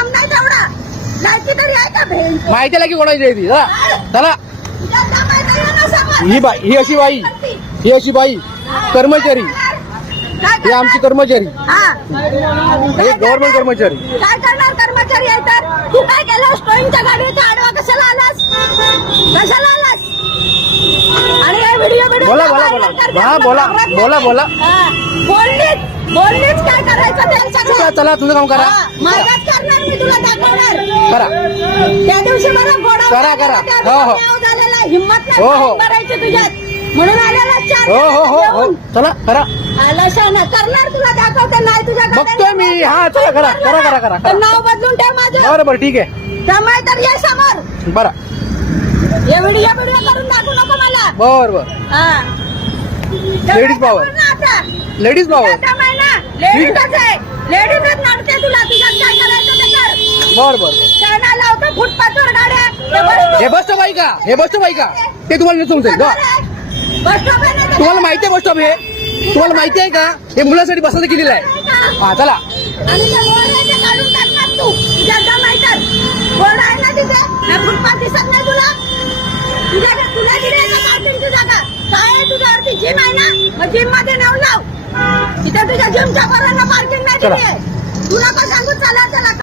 दम नाही तेवढा लायकी तरी आहे का भेन माहिती आहे की कोणाची आहे ती चला चला तुझ्या दम आहे का ना समोर? ही बाई ही अशी बाई ही अशी बाई कर्मचारी काय ही आमची कर्मचारी हा हे गव्हर्नमेंट कर्मचारी काय करणार कर्मचारी आहे तर तू काय केलंस टोईंगच्या गाडीत आडवा कशाला आलास आणि हे व्हिडिओ बोला बोला बोला हा बोला बोला बोला बोललीच काय करायचं ते चला सगळं चला तुझं काम करा माझ्याच करणार मी तुला दाखवणार करा त्या दिवशी मला घोडा करा, करा. त्या हो, हो. दिवशी झालेला हिम्मत हो, हो. नाही करायची तुझ्यात म्हणून आलेला चार हो हो हो हो घेऊन. चला करा आला शाना करणार तुला दाखवते नाही तुझ्या बघतोय मी हा चला करा करा करा करा तर नाव बदलून ठेव माझं बरं बरं ठीक आहे जमाय तर ये समोर बरं हे व्हिडिओ करून दाखवू नको मला बर बर हा Ladies power. लेडीज पॉवर लेडीजच आहे लेडीजच नडते तुला तुझ्यात काय करायचं ते कर बर बर शरणा लावतो फुटपाथवर गाड्या ते बस हे बस स्टॉप आहे का हे बस स्टॉप आहे का ते तुम्हाला नसून जाईल बस स्टॉप आहे ना ते? तुम्हाला माहिती आहे बस स्टॉप हे तुम्हाला माहिती आहे का हे मुलांसाठी बसायला केलेलं आहे हा चला आणि ते बोर्ड आहे ते काढून टाकणार तू तुझ्या माहिती बोर्ड आहे ना तिथे हा फुटपाथ दिसत नाही तुला तुला तिथे पार्किंगची जागा काय आहे तुझ्यावरती जिम आहे ना मग जिम मध्ये नेऊन लाव तिथे तुझ्या जिमच्या बरोबर पार्किंग नाही चला. दिली आहे तुला पण सांगू चला चला